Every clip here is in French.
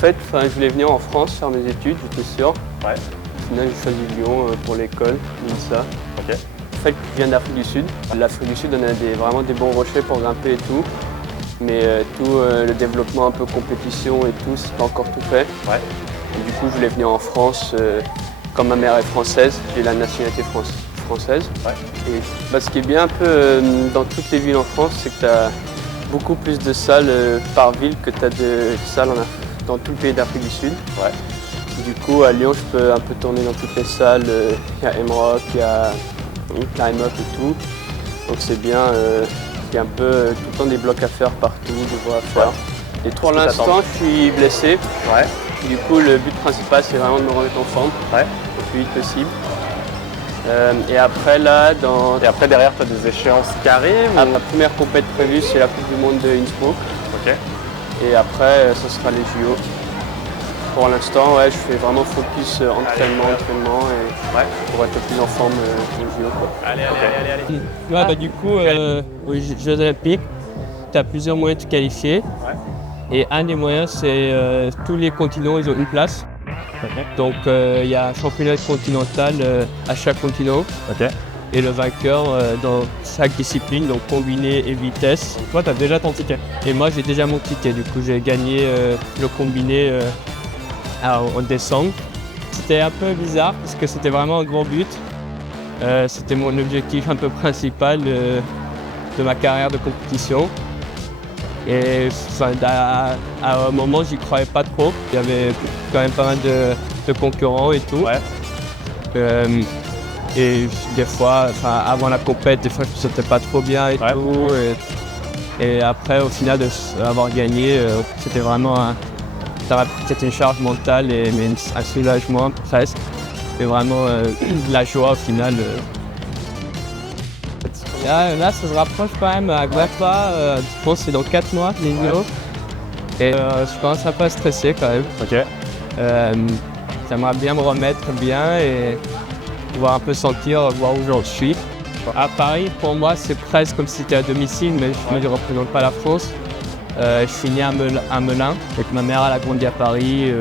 fait, je voulais venir en France faire mes études, j'étais sûr. Ouais. Au final, j'ai choisi Lyon pour l'école, l'INSA. Ok. En fait, je viens d'Afrique du Sud. L'Afrique du Sud, on a vraiment des bons rochers pour grimper et tout. Mais tout le développement un peu compétition et tout, c'est pas encore tout fait. Ouais. Et du coup, je voulais venir en France. Comme ma mère est française, j'ai la nationalité française. Ouais. Et ce qui est bien un peu dans toutes les villes en France, c'est que tu as beaucoup plus de salles par ville que tu as de salles dans tout le pays d'Afrique du Sud. Ouais. Du coup, à Lyon, je peux un peu tourner dans toutes les salles. Il y a M-Rock, il y a Climb Up et tout. Donc c'est bien. Il y a un peu tout le temps des blocs à faire partout, des voies à faire. Ouais. Et pour l'instant, je suis blessé. Ouais. Du coup, le but principal, c'est vraiment de me remettre en forme Ouais. le plus vite possible. Et après, là, Et après, derrière, tu as des échéances qui arrivent ma première compétition prévue, c'est la Coupe du Monde de Innsbruck. Ok. Et après, ce sera les JO. Pour l'instant, ouais, je fais vraiment focus entraînement et pour être le plus en forme aux JO. Quoi. Allez. Ouais, du coup, aux Jeux Olympiques, tu as plusieurs moyens de te qualifier. Ouais. Et un des moyens, c'est tous les continents, ils ont une place. Okay. Donc il y a un championnat continental à chaque continent. Ok. Et le vainqueur dans chaque discipline, donc combiné et vitesse. Toi, tu as déjà ton ticket. Et moi, j'ai déjà mon ticket. Du coup, j'ai gagné le combiné en décembre. C'était un peu bizarre parce que c'était vraiment un grand but. C'était mon objectif un peu principal de ma carrière de compétition. Et à un moment, j'y croyais pas trop. Il y avait quand même pas mal de concurrents et tout. Ouais. Et des fois, avant la compète, des fois, je ne sentais pas trop bien et tout. Et après, au final, d'avoir gagné, c'était vraiment c'était une charge mentale mais un soulagement presque. Et vraiment la joie au final. Là, ça se rapproche quand même à Guapa. Je pense que c'est dans 4 mois, les JO. Et je commence un peu à stresser quand même. Ok. J'aimerais bien me remettre bien et pouvoir un peu sentir, voir où j'en suis. À Paris, pour moi, c'est presque comme si c'était à domicile, mais je ne représente pas la France. Je suis né à Melun, avec ma mère, elle a grandi à Paris.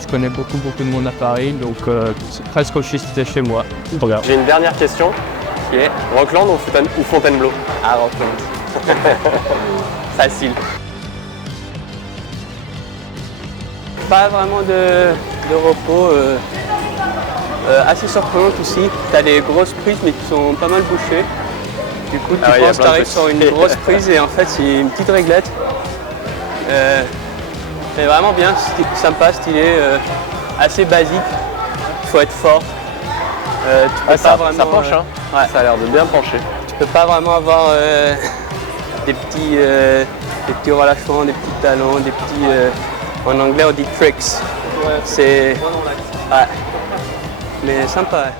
Je connais beaucoup de monde à Paris, donc c'est presque comme si c'était chez moi. J'ai une dernière question. Okay. Rockland ou Fontainebleau? Ah, Rockland. Facile. Pas vraiment de repos. Assez surprenante aussi. Tu as des grosses prises mais qui sont pas mal bouchées. Du coup, tu penses que tu arrives sur une grosse prise et en fait, c'est une petite réglette. C'est vraiment bien, sympa, stylé, assez basique. Il faut être fort. Ça penche, hein. Ouais. Ça a l'air de bien pencher. Tu peux pas vraiment avoir des petits relâchements, des petits talons, des petits. En anglais, on dit tricks. Ouais. C'est. Ouais. Mais sympa. Ouais.